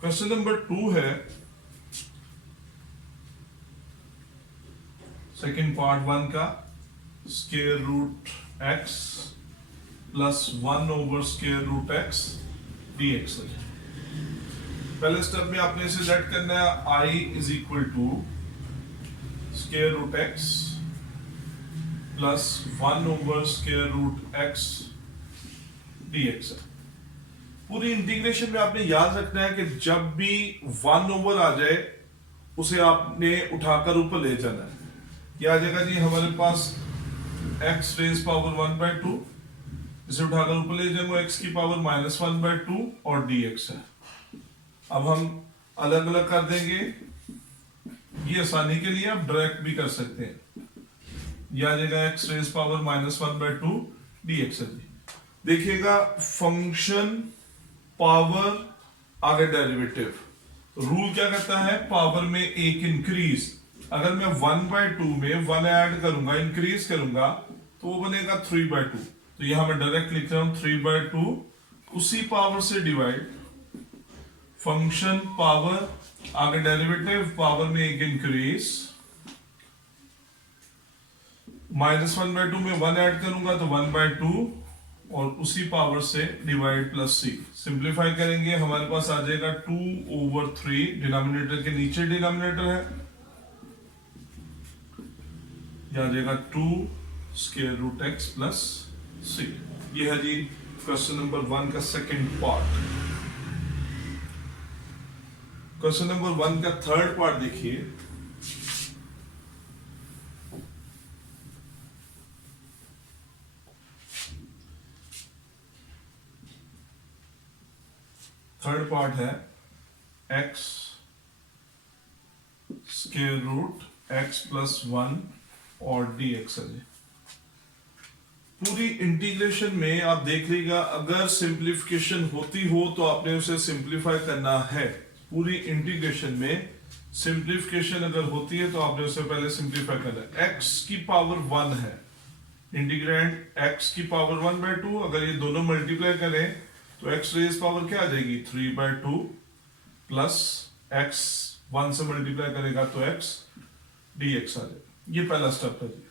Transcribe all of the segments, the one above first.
Question number 2 है, second part 1 का, square root x plus 1 over square root x dx है। पहले step में आपने इसे लेट करना है, i is equal to square root x plus 1 over square root x dx है। पूरी इंटीग्रेशन में आपने याद रखना है कि जब भी 1 ओवर आ जाए उसे आपने उठाकर ऊपर ले जाना है। यह आ जाएगा जी हमारे पास x रेज पावर 1/2, इसे उठाकर ऊपर ले जाएंगे, x की पावर -1/2 और dx है। अब हम अलग अलग कर देंगे, ये आसानी के लिए आप डायरेक्ट भी कर सकते हैं। यह आ जाएगा x रेज पावर -1/2 dx है जी। देखिएगा फंक्शन पावर आगे डेरिवेटिव, रूल क्या कहता है, पावर में एक इंक्रीज। अगर मैं 1/2 में 1 ऐड करूंगा, इंक्रीज करूंगा, तो वो बनेगा 3/2। तो यहां मैं डायरेक्ट लिख रहा हूं 3/2, उसी पावर से डिवाइड, फंक्शन पावर आगे डेरिवेटिव, पावर में एक इंक्रीज, -1/2 में 1 ऐड करूंगा तो 1/2 और उसी पावर से डिवाइड प्लस सी। सिंप्लीफाई करेंगे, हमारे पास आ जाएगा 2/3, डिनोमिनेटर के नीचे डिनोमिनेटर है, यह आ जाएगा 2 स्क्वायर रूट x प्लस सी। ये है जी क्वेश्चन नंबर 1 का सेकंड पार्ट। क्वेश्चन नंबर 1 का थर्ड पार्ट देखिए। थर्ड पार्ट है x square root x plus 1 और dx है। पूरी इंटीग्रेशन में आप देख लीजिएगा, अगर सिंप्लीफिकेशन होती हो तो आपने उसे सिंप्लीफाई करना है। पूरी इंटीग्रेशन में सिंप्लीफिकेशन अगर होती है तो आपने उसे पहले सिंप्लीफाई करना है। x की पावर 1 है, इंटीग्रैंड x की पावर 1/2, अगर ये दोनों मल्टीप्लाई करें तो x रेज पावर क्या आ जाएगी 3/2 प्लस x 1 से मल्टीप्लाई करेगा तो x dx आ जाएगा। ये पहला स्टेप है जी।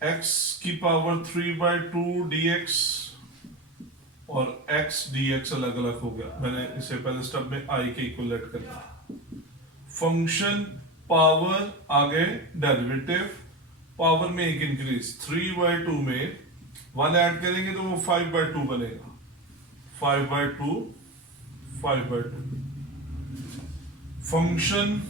x की पावर 3/2 dx और x dx अलग अलग हो गया। मैंने इसे पहले स्टेप में i के इक्वल लेट कर दिया। फंक्शन पावर आगे डेरिवेटिव, पावर में एक इंक्रीज, 3/2 में 1 ऐड करेंगे तो वो 5/2 बनेगा, 5/2 5/2। फंक्शन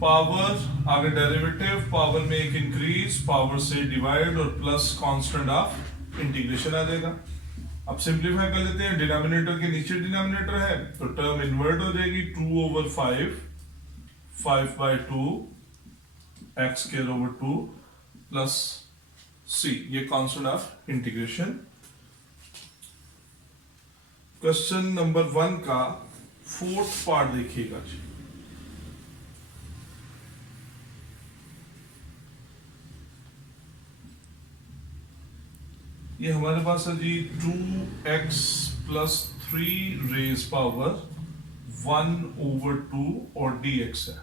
पावर आगे डेरिवेटिव, पावर में एक इंक्रीज, पावर से डिवाइड और प्लस कांस्टेंट ऑफ इंटीग्रेशन आ जाएगा। अब सिंप्लीफाई कर लेते हैं, डिनोमिनेटर के नीचे डिनोमिनेटर है तो टर्म इन्वर्ट हो जाएगी, 2/5 5/2 x स्क्वायर ओवर 2 प्लस सी, ये constant of integration. Question number 1 का फोर्थ पार्ट देखिएगा जी। ये हमारे पास है जी 2x प्लस 3 रेज पावर 1/2 और dx है।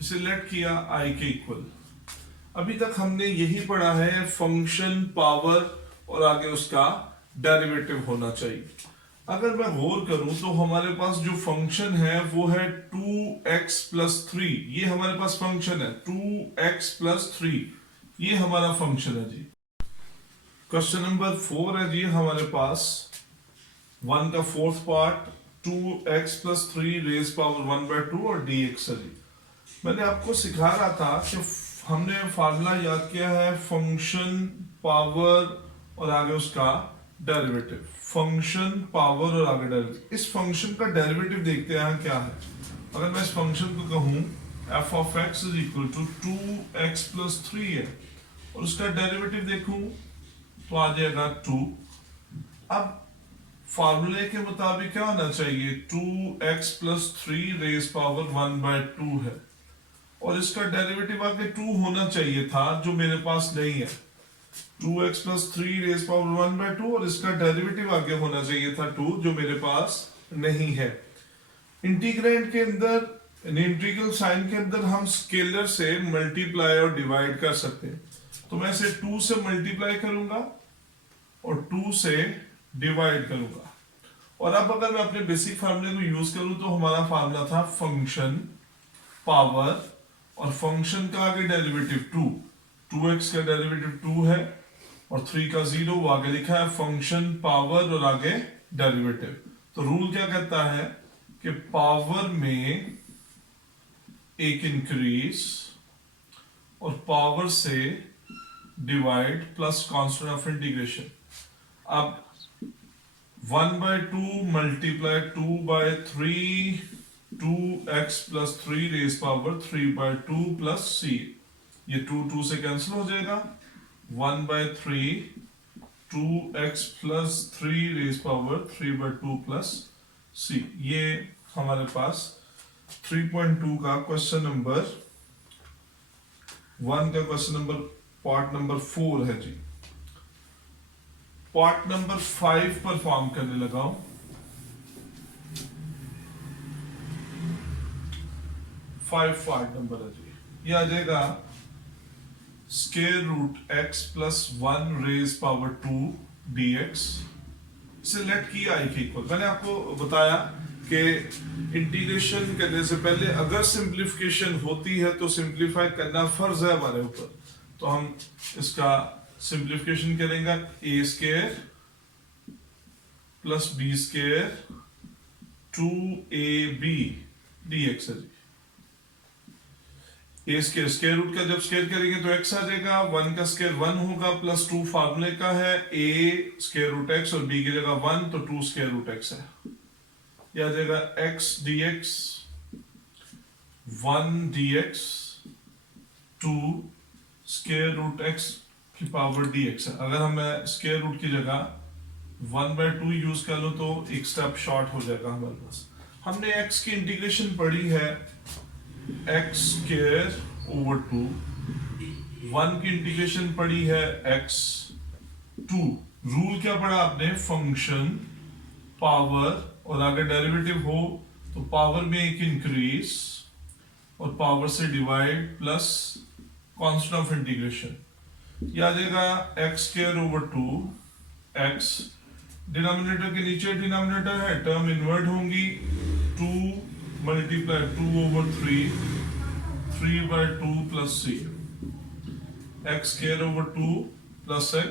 इसे लेट किया i के इक्वल। अभी तक हमने यही पढ़ा है, फंक्शन पावर और आगे उसका डेरिवेटिव होना चाहिए। अगर मैं गौर करूं तो हमारे पास जो फंक्शन है वो है 2x प्लस 3, ये हमारे पास फंक्शन है 2x प्लस 3, ये हमारा फंक्शन है जी। क्वेश्चन नंबर 4 है जी हमारे पास 1 का fourth part, 2x plus 3 raise power 1/2 और dx है जी। मैंने आपको सिखा रहा था कि हमने फार्मूला याद किया है, फंक्शन पावर और आगे उसका डेरिवेटिव, फंक्शन पावर और आगे डेरिवेटिव। इस फंक्शन का डेरिवेटिव देखते हैं क्या है। अगर मैं इस फंक्शन को कहूं f of x is equal to 2x plus 3 है और उसका डेरिवेटिव देखूं तो आ जाएगा 2। अब फार्मूले के मुताबिक क्या होना चाहिए, 2x प्लस 3 रेज पावर 1/2 है और इसका डेरिवेटिव आगे 2 होना चाहिए था, जो मेरे पास नहीं है। 2x प्लस 3 रेज पावर 1/2 और इसका डेरिवेटिव आगे होना चाहिए था 2, जो मेरे पास नहीं है। इंटीग्रेंड के अंदर, इंटीग्रल साइन के अंदर हम स्केलर से मल्टीप्लाई और डिवाइड कर सकते हैं। तो मैं इसे 2 से मल्टीप्लाई करूंगा और 2 से डिवाइड करूंगा। और अब अगर मैं अपने बेसिक फार्मूले को यूज करूं तो हमारा फार्मूला था फंक्शन पावर और फंक्शन का आगे डेरिवेटिव 2, 2x का डेरिवेटिव 2 है और 3 का 0 वो आगे लिखा है, फंक्शन पावर और आगे डेरिवेटिव। तो रूल क्या कहता है कि पावर में एक इंक्रीज और पावर से divide plus constant of integration. अब 1/2 multiply 2/3 2x plus 3 raise power 3/2 plus c, ये 2 से कैंसिल हो जाएगा। 1/3 2x plus 3 raise power 3/2 plus c। ये हमारे पास 3.2 का क्वेश्चन नंबर 1 का क्वेश्चन नंबर पार्ट नंबर 4 है जी। पार्ट नंबर 5 परफॉर्म करने लगा हूं। 5 पार्ट नंबर है जी। ये आ जाएगा square root x plus 1 raise power 2 dx। इसे लेट किया i के इक्वल। मैंने आपको बताया कि इंटीग्रेशन करने से पहले अगर सिंप्लीफिकेशन होती है तो सिंप्लीफाई करना फर्ज है हमारे ऊपर। तो हम इसका सिंप्लीफिकेशन करेंगे, a square plus b square 2ab dx है जी। ए स्क्वायर, स्क्वायर रूट का जब स्क्वायर करेंगे तो x आ जाएगा, 1 का स्क्वायर 1 होगा, प्लस 2 फार्मूले का है, a स्क्वायर रूट x और b की जगह 1 तो 2 स्क्वायर रूट x है। यह आ जाएगा x dx 1 dx 2 square root x की पावर dx है। अगर हम स्क्वायर रूट की जगह 1/2 यूज कर लो तो एक स्टेप शॉर्ट हो जाएगा हमारे पास। हमने x की इंटीग्रेशन पढ़ी है x स्क्वायर ओवर 2, 1 की इंटीग्रेशन पढ़ी है x 2। रूल क्या पढ़ा आपने, फंक्शन पावर और अगर डेरिवेटिव हो तो पावर में एक इंक्रीज और पावर से divide plus constant of integration. यह आ जाएगा x square over 2 x, denominator के नीचे डिनोमिनेटर है, टर्म इन्वर्ट होंगी, 2 multiply 2 over 3 3/2 plus c, x square over 2 plus x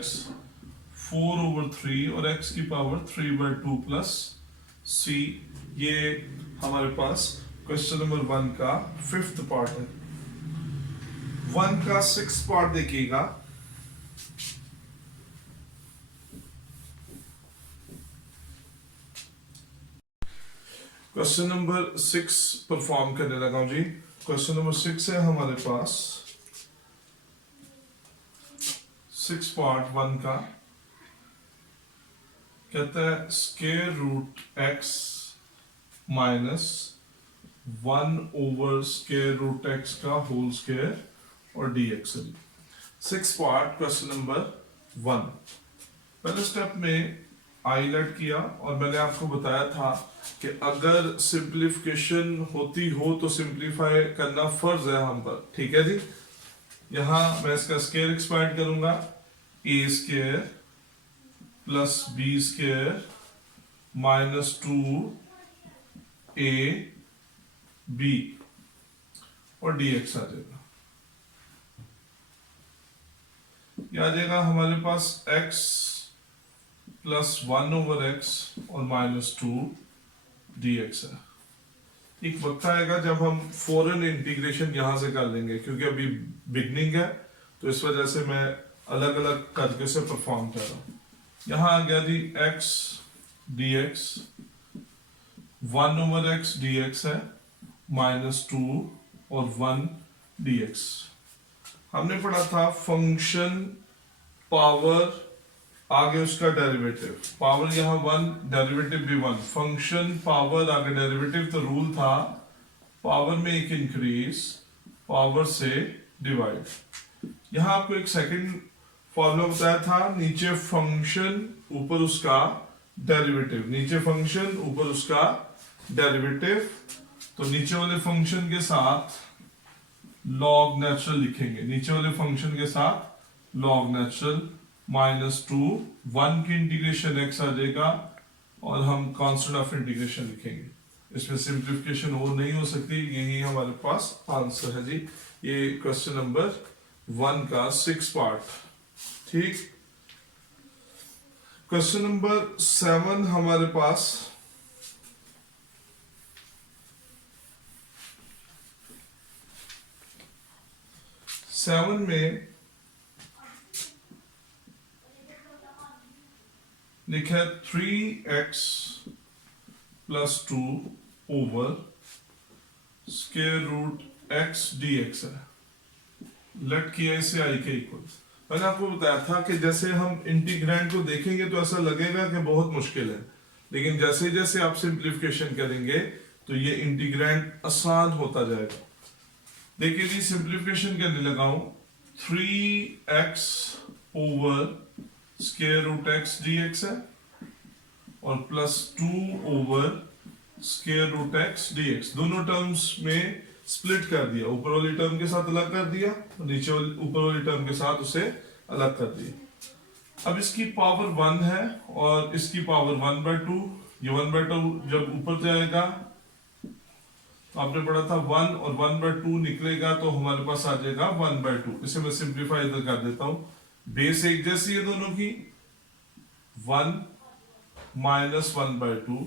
4 over 3 और x की पावर 3/2 प्लस c। ये हमारे पास क्वेश्चन नंबर 1 का 5th पार्ट है। 1 का 6th पार्ट देखिएगा। क्वेश्चन नंबर 6 परफॉर्म करने लगा हूं जी। क्वेश्चन नंबर 6 है हमारे पास, 6 पार्ट 1 का। कहता है square root x minus 1 over square root x का होल स्क्वायर और dx है। 6 पार्ट क्वेश्चन नंबर 1। पहले स्टेप में आईलेट किया और मैंने आपको बताया था कि अगर सिंप्लीफिकेशन होती हो तो सिंप्लीफाई करना फर्ज है हम पर, ठीक है जी। यहां मैं इसका स्क्वायर एक्सपांड करूंगा, a square plus b square minus 2ab और dx आ जाएगा। यह आ जाएगा हमारे पास x प्लस 1 ओवर x और माइनस 2 dx है। एक वक्त आएगा जब हम फॉरेन इंटीग्रेशन यहां से कर लेंगे, क्योंकि अभी बिगनिंग है तो इस वजह से मैं अलग अलग करके से परफॉर्म कर रहा हूं। यहां आ गया जी x dx 1 over x dx है माइनस 2 और 1 dx। हमने पढ़ा था फंक्शन पावर आगे उसका डेरिवेटिव, पावर यहां 1 डेरिवेटिव भी 1, फंक्शन पावर आगे डेरिवेटिव। तो रूल था पावर में एक इंक्रीज पावर से डिवाइड। यहां आपको एक सेकंड फॉर्मूला बताया था, नीचे फंक्शन ऊपर उसका डेरिवेटिव, नीचे फंक्शन ऊपर उसका डेरिवेटिव। तो नीचे वाले फंक्शन के साथ लॉग नेचुरल लिखेंगे, नीचे वाले फंक्शन के साथ लॉग नेचुरल -2 1 की इंटीग्रेशन x आ जाएगा और हम कांस्टेंट ऑफ इंटीग्रेशन लिखेंगे। इसमें सिंप्लीफिकेशन और नहीं हो सकती, यही हमारे पास आंसर है जी। ये क्वेश्चन नंबर 1 का 6 पार्ट। ठीक, क्वेश्चन नंबर 7 हमारे पास में लिखा है 3x + 2 ओवर √x dx है। लेट किया इसे i के इक्वल। मैंने आपको बताया था कि जैसे हम इंटीग्रैंड को देखेंगे तो ऐसा लगेगा कि बहुत मुश्किल है, लेकिन जैसे जैसे आप सिंप्लीफिकेशन करेंगे तो ये इंटीग्रैंड आसान होता जाएगा। देखिए जी, सिंप्लीफिकेशन करने लगा हूं। 3x ओवर √x dx है और +2 ओवर √x dx, दोनों टर्म्स में स्प्लिट कर दिया, ऊपर वाली टर्म के साथ अलग कर दिया, नीचे वाली ऊपर वाली टर्म के साथ उसे अलग कर दिया। अब इसकी पावर 1 है और इसकी पावर 1/2। ये 1/2 जब ऊपर जाएगा तो आपने पढ़ा था 1 और 1/2 निकलेगा तो हमारे पास आ जाएगा 1/2। इसे मैं सिंप्लीफाई इधर कर देता हूं। बेस एक जैसी है दोनों की, 1 - 1/2,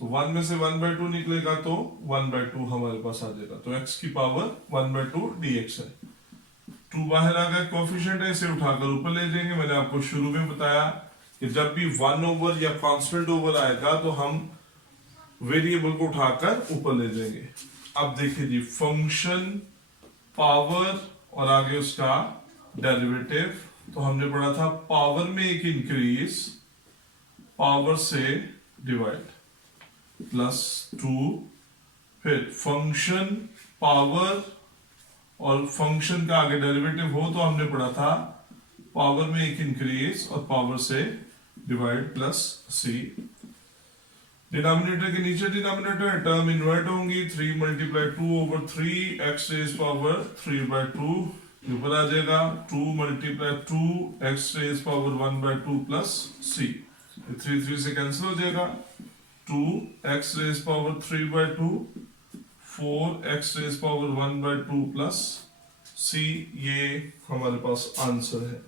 तो 1 में से 1/2 निकलेगा तो 1/2 हमारे पास आ जाएगा। तो x की पावर 1/2 dx है। 2 बाहर आ गया, कोएफिशिएंट है, इसे उठाकर ऊपर ले जाएंगे। मैंने आपको शुरू में बताया कि जब भी 1 ओवर या कांस्टेंट ओवर आएगा तो हम वेरिएबल को उठाकर ऊपर ले जाएंगे। अब देखिए जी, फंक्शन पावर और आगे उसका डेरिवेटिव। तो हमने पढ़ा था पावर में एक इंक्रीज, पावर से डिवाइड, +2, फिर फंक्शन पावर और फंक्शन का आगे डेरिवेटिव हो तो हमने पढ़ा था पावर में एक इंक्रीज और पावर से डिवाइड +c। डिनोमिनेटर के नीचे डिनोमिनेटर है, टर्म इन्वर्ट होंगी। 3 × 2 ओवर 3x रेज पावर 3/2 ऊपर आ जाएगा। 2 × 2 x रेज पावर 1/2 +c, 3 से कैंसिल हो जाएगा। 2x raise power 3/2, 4x raise power 1/2 +c, ये हमारे पास आंसर है।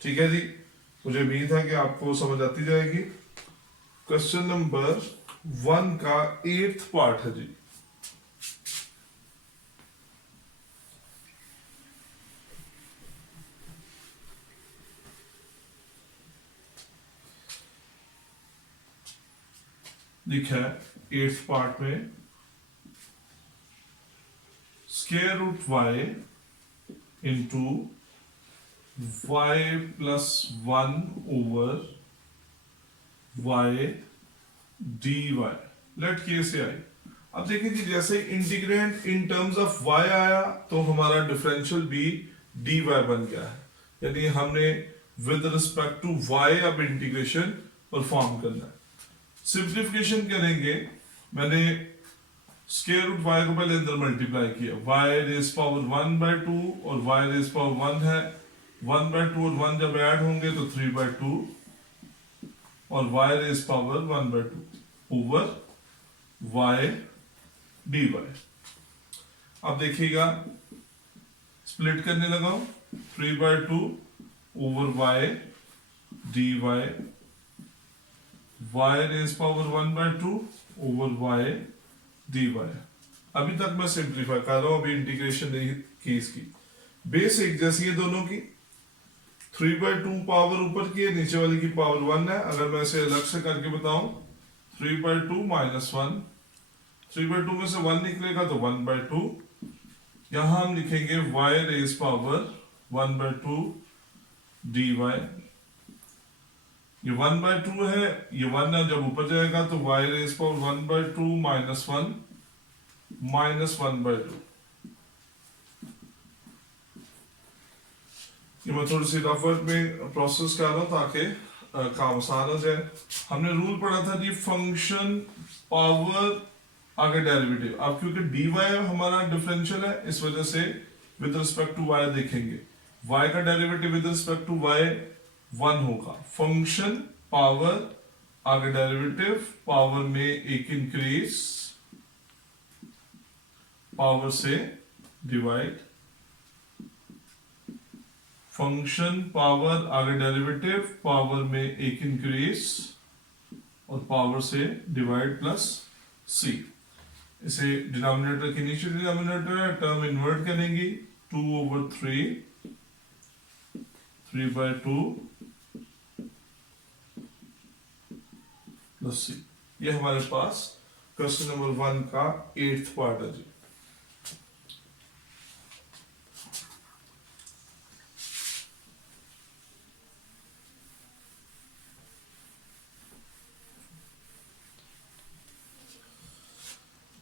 ठीक है जी, मुझे उम्मीद है कि आपको समझ आती जाएगी। क्वेश्चन नंबर 1 का 8th पार्ट है जी। लिखा है 8th पार्ट में √y into y + 1 over y dy। Let के से आई। अब देखिए जी, जैसे integrand in terms of y आया तो हमारा डिफरेंशियल भी dy बन गया है, यानी हमने विद रिस्पेक्ट टू y अब इंटीग्रेशन परफॉर्म करना है। सिंप्लीफिकेशन करेंगे, मैंने √y को पहले अंदर मल्टीप्लाई किया, y रेज पावर 1/2 और y रेज पावर 1 है। 1/2 और 1 जब ऐड होंगे तो 3/2 और y raise power 1/2 over y dy। अब देखिएगा, स्प्लिट करने लगा हूं, 3/2 over y dy, y raise power 1/2 over y dy। अभी तक मैं सिंप्लीफाई कर रहा हूं, अभी इंटीग्रेशन नहीं की इसकी। बेस एक जैसी है दोनों की, 3/2 पावर ऊपर की है, नीचे वाली की पावर 1 है। अगर मैं इसे अलग से करके बताऊं, 3/2 - 1, 3/2 में से 1 निकलेगा तो 1/2। यहां हम लिखेंगे y रेज पावर 1/2 dy। ये 1/2 है, ये 1 है, जब ऊपर जाएगा तो y रेज पावर 1/2 - 1 -1/2। ये मैं थोड़ी सी रफ वर्क में प्रोसेस कर रहा हूं ताकि काम आसान हो जाए। हमने रूल पढ़ा था जी फंक्शन पावर आगे डेरिवेटिव। अब क्योंकि dy हमारा डिफरेंशियल है इस वजह से विद रिस्पेक्ट टू y देखेंगे, y का derivative with respect to y 1 होगा। फंक्शन पावर आगे डेरिवेटिव पावर में एक इंक्रीज पावर से डिवाइड, फंक्शन पावर आगे डेरिवेटिव पावर में एक इंक्रीज और पावर से डिवाइड प्लस c। इसे डिनोमिनेटर के नीचे डिनोमिनेटर है, टर्म इन्वर्ट करेंगे 2/3 3/2 प्लस c। ये हमारे पास क्वेश्चन नंबर 1 का 8th पार्ट है जी।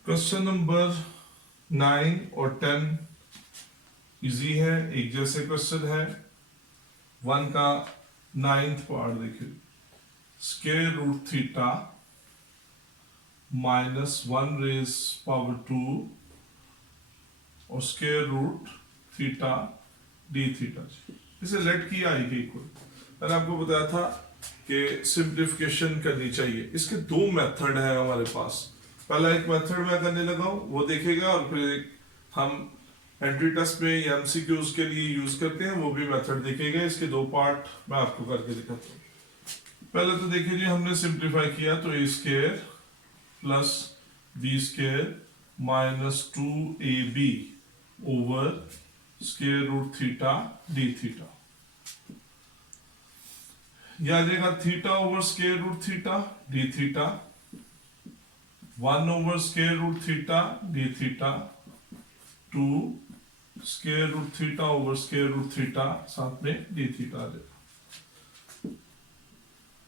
क्वेश्चन नंबर 9 और 10 इजी है, एक जैसे क्वेश्चन है। 1 का 9th पार्ट देखिए, square root theta -1 raise power 2 और square root theta d theta. इसे लेट किया आई के इक्वल। मैंने आपको बताया था कि सिंप्लीफिकेशन करनी चाहिए। इसके दो मेथड है हमारे पास। पहला एक मेथड मैं करने लगा हूं, वो देखेगा, और फिर हम एंट्री टेस्ट में या एमसीक्यूज के लिए यूज करते हैं वो भी मेथड देखेगा। इसके दो पार्ट मैं आपको करके दिखाता हूं। पहले तो देखिए जी, हमने सिंप्लीफाई किया तो a square plus b square -2ab over square root theta d theta. यह आ जाएगा theta over square root theta d theta 1 over square root theta d theta 2 square root theta over square root theta साथ में D theta आ जाएगा।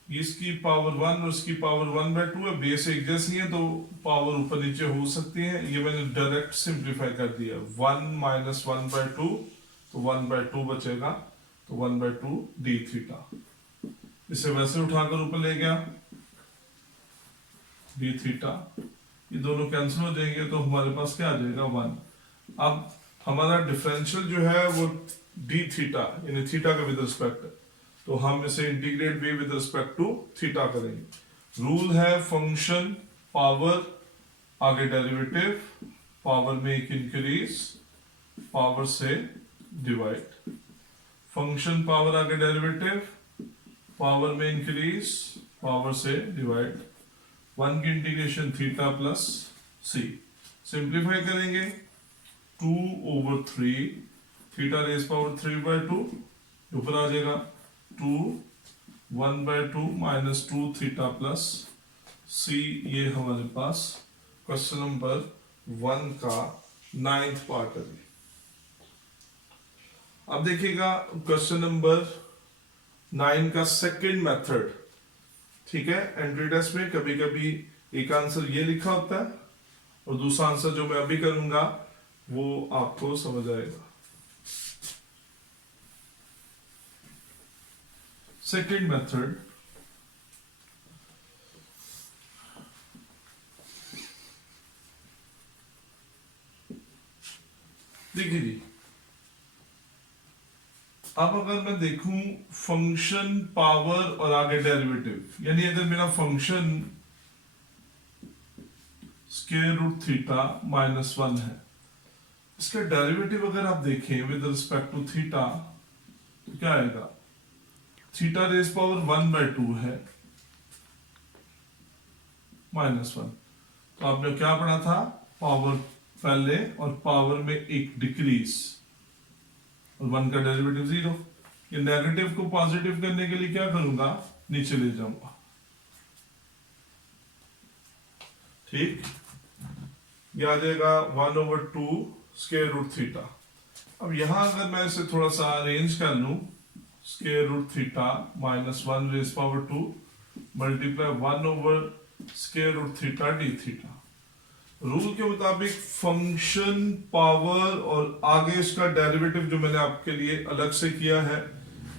इसकी power 1 और इसकी power 1/2 है, बेस एक जैसी है तो पावर ऊपर नीचे हो सकती है। ये मैंने डायरेक्ट सिंप्लीफाई कर दिया। 1 - 1/2 तो 1/2 बचेगा, तो 1/2 डी थीटा। इसे वैसे उठाकर ऊपर ले गया डी थीटा, ये दोनों कैंसिल हो जाएंगे तो हमारे पास क्या आ जाएगा 1। अब हमारा डिफरेंशियल जो है वो डी थीटा यानी थीटा का विद रिस्पेक्ट है, तो हम इसे इंटीग्रेट भी विद रिस्पेक्ट टू थीटा करेंगे। रूल है फंक्शन पावर आगे डेरिवेटिव पावर में एक इंक्रीज पावर से डिवाइड, फंक्शन पावर आगे डेरिवेटिव पावर में इंक्रीज पावर से डिवाइड, 1 की integration theta plus c। Simplify करेंगे 2/3 थीटा रेज पावर 3/2 ऊपर आ जाएगा 2 1/2 -2 थीटा प्लस c। ये हमारे पास क्वेश्चन नंबर 1 का 9th पार्ट है। अब देखिएगा क्वेश्चन नंबर 9 का सेकंड मेथड। ठीक है, एंट्री टेस्ट में कभी कभी एक आंसर ये लिखा होता है और दूसरा आंसर जो मैं अभी करूंगा वो आपको समझ आएगा। सेकंड मेथड, देखिए जी, अब अगर मैं देखूं फंक्शन पावर और आगे डेरिवेटिव, यानी अगर मेरा फंक्शन स्क्वायर रूट थीटा -1 है, इसका डेरिवेटिव अगर आप देखें विद रिस्पेक्ट टू थीटा तो क्या आएगा, थीटा रेज पावर 1/2 है -1। तो आपने क्या पढ़ा था, पावर पहले और पावर में एक डिक्रीज और 1 का डेरिवेटिव 0। ये नेगेटिव को पॉजिटिव करने के लिए क्या करूंगा, नीचे ले जाऊंगा। ठीक, ये आ जाएगा 1/2 स्क्वायर रूट थीटा। अब यहां अगर मैं इसे थोड़ा सा अरेंज कर लूं, square root theta -1 raise power 2 multiply 1 over square root theta d theta. Rule के मुताबिक फंक्शन पावर और आगे इसका डेरिवेटिव जो मैंने आपके लिए अलग से किया है,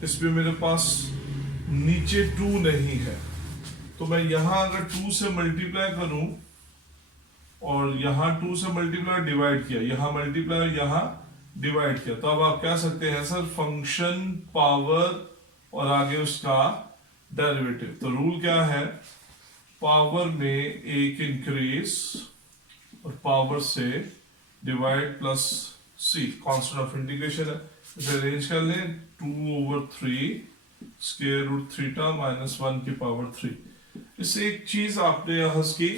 इसमें मेरे पास नीचे 2 नहीं है, तो मैं यहां अगर 2 से मल्टीप्लाई करूं और यहां 2 से मल्टीप्लाई डिवाइड किया, यहां मल्टीप्लाई यहां डिवाइड किया, तो अब आप कह सकते हैं सर फंक्शन पावर और आगे उसका डेरिवेटिव। तो रूल क्या है, पावर में एक इंक्रीज और पावर से divide plus C, constant of integration है, इसे अरेंज कर लें 2/3 स्क्वायर रूट थीटा माइनस 1 की पावर 3। इससे एक चीज आपने यहाँ की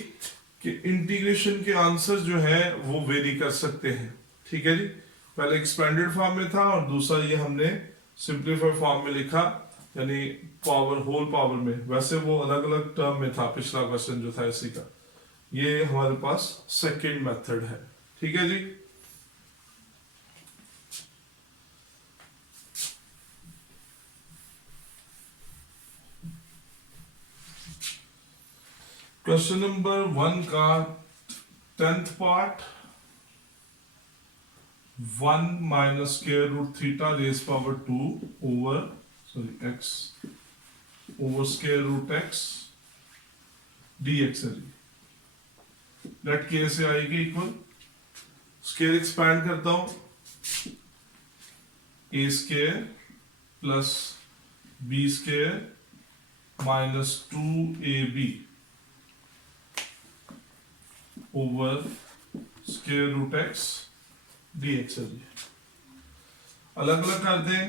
कि इंटीग्रेशन के आंसर जो है वो वेरी कर सकते हैं, ठीक है जी। पहले एक्सपेंडेड फॉर्म में था और दूसरा ये हमने सिंपलीफाइड फॉर्म में लिखा, यानी पावर होल पावर में। वैसे वो अलग अलग टर्म में था, पिछला क्वेश्चन जो था इसी का। ये हमारे पास सेकेंड मेथड है, ठीक है जी। क्वेश्चन नंबर 1 का 10th part, 1 minus square root theta raise power 2 over x over square root x dx है जी। लेट के से आएगी इक्वल, स्क्वायर एक्सपैंड करता हूं, a square plus b square minus 2ab over square root x dx है जी। अलग अलग कर दें,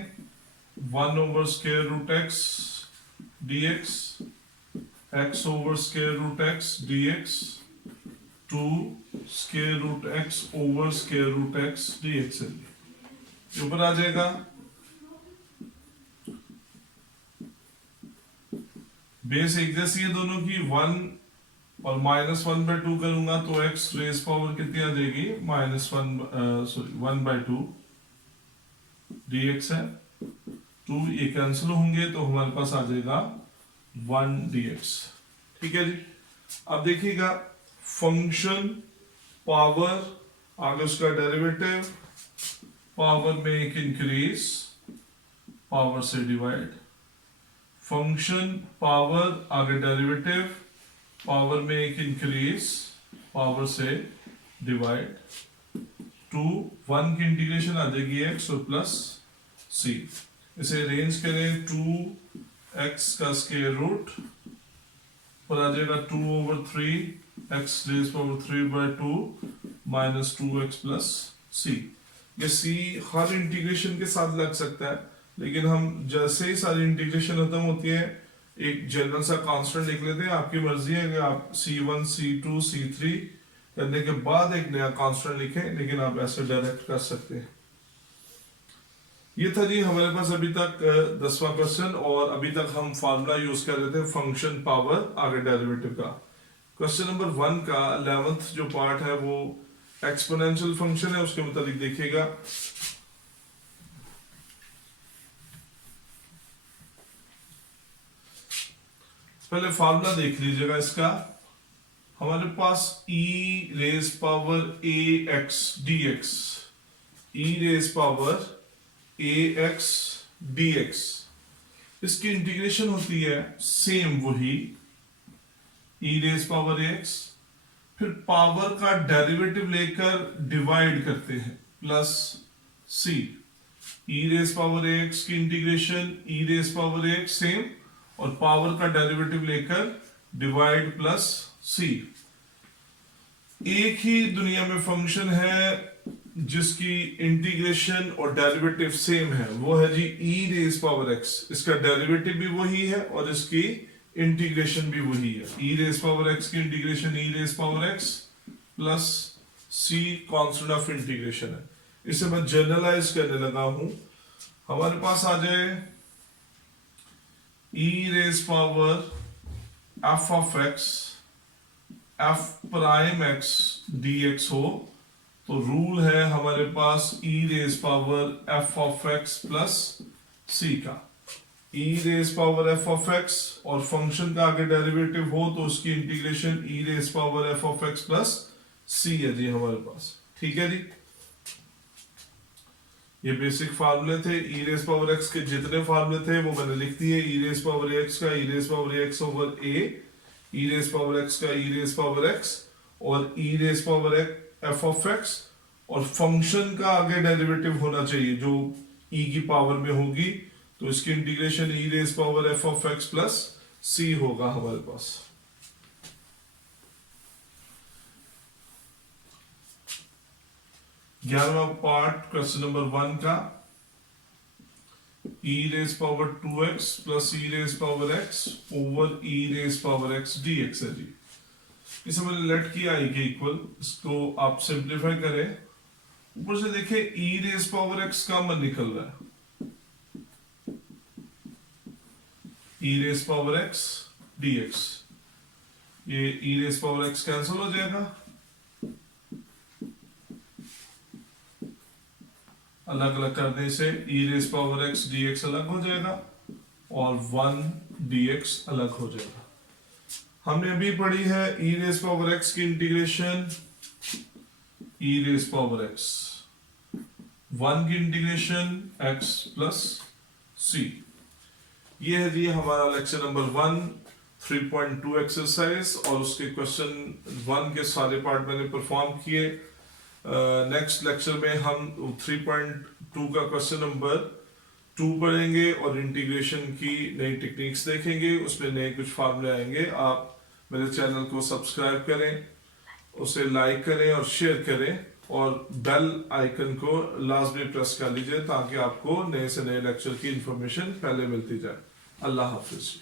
1 over square root x dx, x over square root x dx, 2 square root x over square root x dx है जी। ऊपर आ जाएगा, base एक जैसी है दोनों की, 1 और -1/2 करूंगा तो x रेज पावर कितनी आ जाएगी, -1/2 dx है। 2 ये कैंसिल होंगे तो हमारे पास आ जाएगा 1 dx, ठीक है जी। अब देखिएगा, फंक्शन पावर आगे उसका डेरिवेटिव, पावर में एक इंक्रीज पावर से डिवाइड, फंक्शन पावर आगे डेरिवेटिव, पावर में एक इंक्रीज पावर से डिवाइड, 2 1 की इंटीग्रेशन आ जाएगी x और प्लस c। इसे अरेंज करें, 2x का स्क्वायर रूट पर आ जाएगा 2/3 x raise power 3/2 minus 2x plus c। ये c हर इंटीग्रेशन के साथ लग सकता है, लेकिन हम जैसे ही सारी इंटीग्रेशन खत्म होती है एक जनरल सा कांस्टेंट लिख लेते हैं। आपकी मर्जी है कि आप C1 C2 C3 करने के बाद एक नया कांस्टेंट लिखें, लेकिन आप ऐसे डायरेक्ट कर सकते हैं। ये था जी हमारे पास अभी तक 10वां क्वेश्चन, और अभी तक हम फार्मूला यूज कर रहे थे फंक्शन पावर आगे डेरिवेटिव का। क्वेश्चन नंबर 1 का 11th जो पार्ट है वो एक्सपोनेंशियल फंक्शन है, उसके मुताबिक देखिएगा। पहले फार्मूला देख लीजिएगा इसका। हमारे पास e raise power ax dx, e raise power ax dx, इसकी इंटीग्रेशन होती है सेम वही e रेज पावर ax, फिर पावर का डेरिवेटिव लेकर डिवाइड करते हैं plus c। e raise power ax की integration e raise power ax same, और पावर का डेरिवेटिव लेकर डिवाइड प्लस सी। एक ही दुनिया में फंक्शन है जिसकी इंटीग्रेशन और डेरिवेटिव सेम है, वो है जी e रेज पावर x। इसका डेरिवेटिव भी वही है और इसकी इंटीग्रेशन भी वही है। e रेज पावर x की integration e raise power x plus c constant of integration है। इसे मैं जनरलाइज करने लगा हूं, हमारे पास आ जाए e raise power f of x f prime x dx हो, तो रूल है हमारे पास e raise power f of x plus c का। e raise power f of x और फंक्शन का आगे डेरिवेटिव हो तो उसकी integration e raise power f of x plus c है जी हमारे पास, ठीक है जी। ये बेसिक फार्मूले थे। ई रेस पावर एक्स के जितने फार्मूले थे वो मैंने लिख दिए। ई रेस पावर एक्स का e raise power x over a, e raise power x का ई रेस पावर एक्स और e raise power f of x, और फंक्शन का आगे डेरिवेटिव होना चाहिए जो ई की पावर में होगी, तो इसकी integration e raise power f of x plus c होगा हमारे पास। ग्यारहवा पार्ट क्वेश्चन नंबर 1 का, e raise power 2x plus e raise power x over e raise power x dx है जी। इसे मैंने लेट किया आई के इक्वल, इसको आप सिंप्लीफाई करें। ऊपर से देखिए ई रेस पावर x का मन निकल रहा है, ई रेस पावर x dx, ये ई रेस पावर x कैंसिल हो जाएगा, अलग अलग करने से ई रेस पावर x dx अलग हो जाएगा और 1 dx अलग हो जाएगा। हमने अभी पढ़ी है ई रेस पावर x की integration e raise power x, 1 की इंटीग्रेशन x प्लस c। ये है जी हमारा लेक्चर नंबर 1 3.2 एक्सरसाइज, और उसके क्वेश्चन 1 के सारे पार्ट मैंने परफॉर्म किए। नेक्स्ट लेक्चर में हम 3.2 का क्वेश्चन नंबर 2 पढ़ेंगे और इंटीग्रेशन की नई टेक्निक्स देखेंगे, उसमें नए कुछ फार्मूले आएंगे। आप मेरे चैनल को सब्सक्राइब करें, उसे लाइक करें और शेयर करें, और बेल आइकन को लाजमी प्रेस कर लीजिए ताकि आपको नए से नए लेक्चर की इंफॉर्मेशन पहले मिलती जाए। अल्लाह हाफिज।